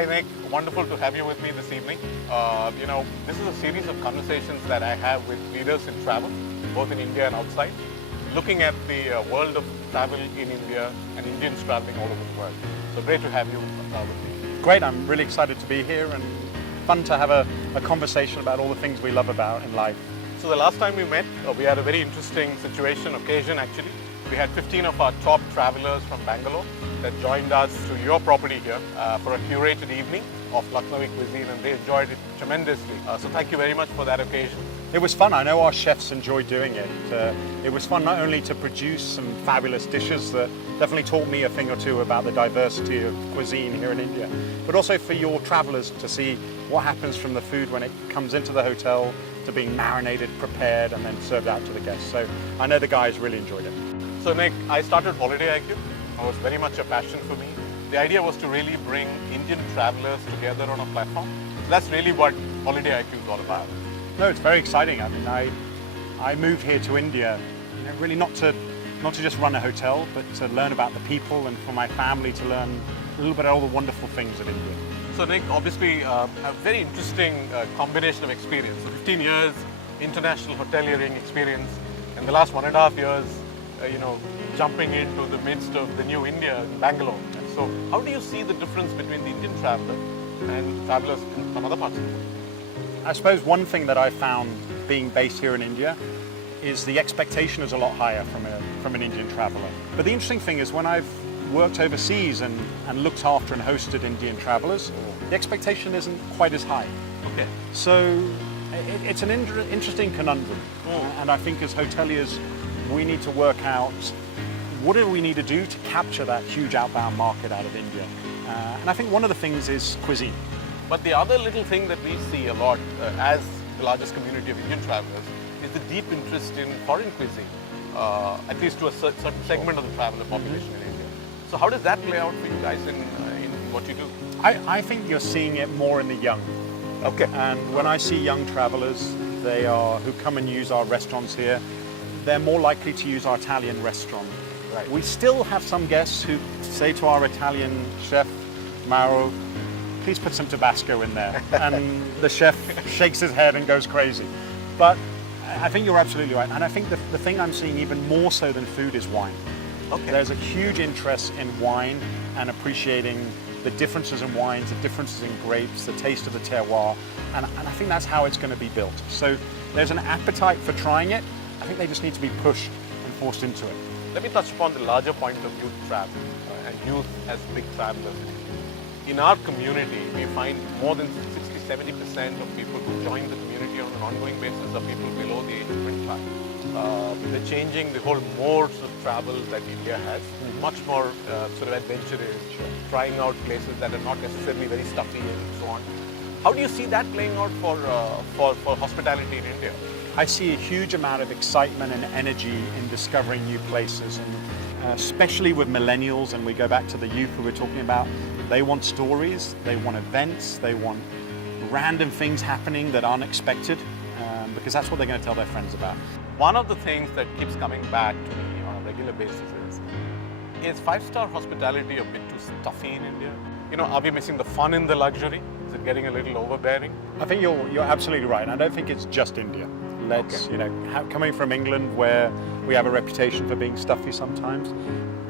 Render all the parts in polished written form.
Hi Nick, wonderful to have you with me this evening. This is a series of conversations that I have with leaders in travel, both in India and outside, looking at the world of travel in India and Indians traveling all over the world. So great to have you with me. Great, I'm really excited to be here and fun to have a conversation about all the things we love about in life. So the last time we met, we had a very interesting occasion actually. We had 15 of our top travelers from Bangalore that joined us to your property here for a curated evening of Lucknowi cuisine, and they enjoyed it tremendously. So thank you very much for that occasion. It was fun. I know our chefs enjoyed doing it. It was fun not only to produce some fabulous dishes that definitely taught me a thing or two about the diversity of cuisine here in India, but also for your travelers to see what happens from the food when it comes into the hotel to being marinated, prepared, and then served out to the guests. So I know the guys really enjoyed it. So Nick, I started Holiday IQ. It was very much a passion for me. The idea was to really bring Indian travelers together on a platform. So that's really what Holiday IQ is all about. No, it's very exciting. I mean, I moved here to India, really not to just run a hotel, but to learn about the people, and for my family to learn a little bit of all the wonderful things of India. So Nick, obviously a very interesting combination of experience. So 15 years international hoteliering experience, and the last 1.5 years, jumping into the midst of the new India in Bangalore. And so how do you see the difference between the Indian traveler and travelers from other parts of the world? I suppose one thing that I found being based here in India is the expectation is a lot higher from an Indian traveler. But the interesting thing is when I've worked overseas and looked after and hosted Indian travelers, the expectation isn't quite as high. Okay. So it's an interesting conundrum. And I think as hoteliers, we need to work out what do we need to do to capture that huge outbound market out of India. And I think one of the things is cuisine. But the other little thing that we see a lot as the largest community of Indian travelers is the deep interest in foreign cuisine, at least to a certain segment of the traveler population in India. So how does that play out for you guys in what you do? I think you're seeing it more in the young. Okay. And when I see young travelers, who come and use our restaurants here, they're more likely to use our Italian restaurant. Right. We still have some guests who say to our Italian chef, Mauro, please put some Tabasco in there. And the chef shakes his head and goes crazy. But I think you're absolutely right. And I think the thing I'm seeing even more so than food is wine. Okay. There's a huge interest in wine and appreciating the differences in wines, the differences in grapes, the taste of the terroir. And I think that's how it's going to be built. So there's an appetite for trying it. I think they just need to be pushed and forced into it. Let me touch upon the larger point of youth travel and youth as big travelers. In our community, we find more than 60-70% of people who join the community on an ongoing basis are people below the age of 25. They're changing the whole modes of travel that India has, much more sort of adventurous, trying out places that are not necessarily very stuffy and so on. How do you see that playing out for hospitality in India? I see a huge amount of excitement and energy in discovering new places, and especially with millennials, and we go back to the youth who we're talking about, they want stories, they want events, they want random things happening that aren't expected, because that's what they're going to tell their friends about. One of the things that keeps coming back to me on a regular basis is five-star hospitality a bit too stuffy in India? Are we missing the fun in the luxury? Is it getting a little overbearing? I think you're absolutely right, and I don't think it's just India. Coming from England, where we have a reputation for being stuffy sometimes,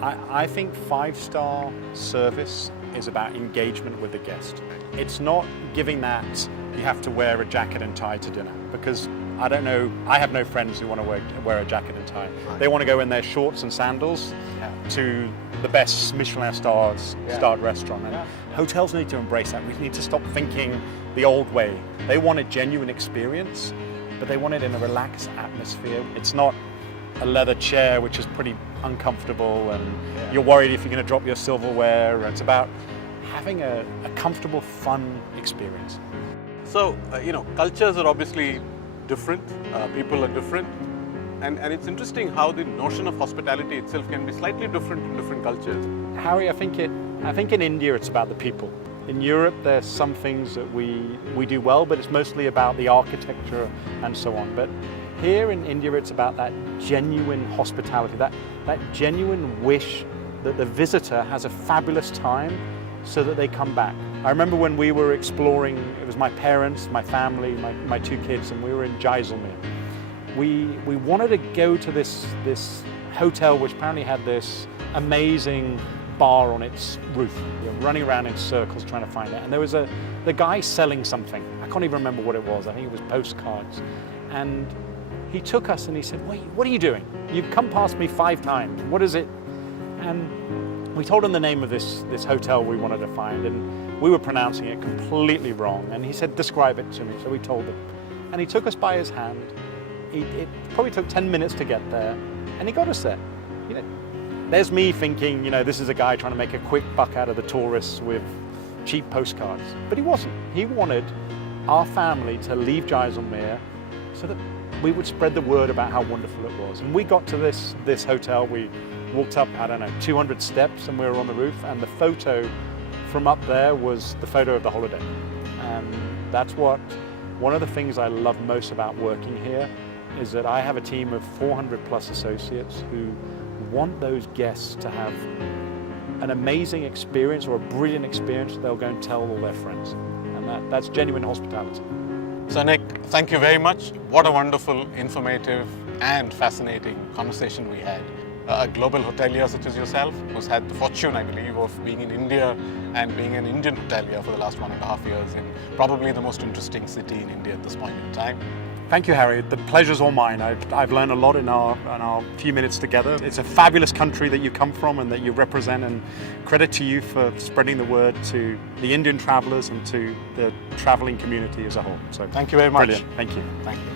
I think five-star service is about engagement with the guest. It's not giving that you have to wear a jacket and tie to dinner, because I have no friends who want to wear a jacket and tie. Right. They want to go in their shorts and sandals to the best Michelin starred restaurant. And hotels need to embrace that. We need to stop thinking the old way. They want a genuine experience, but they want it in a relaxed atmosphere. It's not a leather chair, which is pretty uncomfortable, and you're worried if you're going to drop your silverware. It's about having a comfortable, fun experience. So, cultures are obviously different, people are different, and it's interesting how the notion of hospitality itself can be slightly different in different cultures. Harry, I think in India it's about the people. In Europe, there's some things that we do well, but it's mostly about the architecture and so on. But here in India, it's about that genuine hospitality, that genuine wish that the visitor has a fabulous time so that they come back. I remember when we were exploring, it was my parents, my family, my 2 kids, and we were in Jaisalmer. We wanted to go to this hotel which apparently had this amazing bar on its roof. We were running around in circles trying to find it, and there was the guy selling something. I can't even remember what it was. I think it was postcards. And he took us and he said, "Wait, what are you doing? You've come past me 5 times. What is it?" And we told him the name of this hotel we wanted to find, and we were pronouncing it completely wrong. And he said, "Describe it to me." So we told him. And he took us by his hand. It probably took 10 minutes to get there, and he got us there. You know, there's me thinking, you know, this is a guy trying to make a quick buck out of the tourists with cheap postcards. But he wasn't. He wanted our family to leave Jaisalmer so that we would spread the word about how wonderful it was. And we got to this hotel. We walked up, I don't know, 200 steps, and we were on the roof. And the photo from up there was the photo of the holiday. And that's one of the things I love most about working here is that I have a team of 400 plus associates who want those guests to have an amazing experience or a brilliant experience they'll go and tell all their friends. And that's genuine hospitality. So Nick, thank you very much. What a wonderful, informative and fascinating conversation we had. A global hotelier such as yourself, who's had the fortune, I believe, of being in India and being an Indian hotelier for the last 1.5 years in probably the most interesting city in India at this point in time. Thank you, Harry. The pleasure's all mine. I've learned a lot in our few minutes together. It's a fabulous country that you come from and that you represent, and credit to you for spreading the word to the Indian travelers and to the traveling community as a whole. So thank you very much. Brilliant. Thank you. Thank you.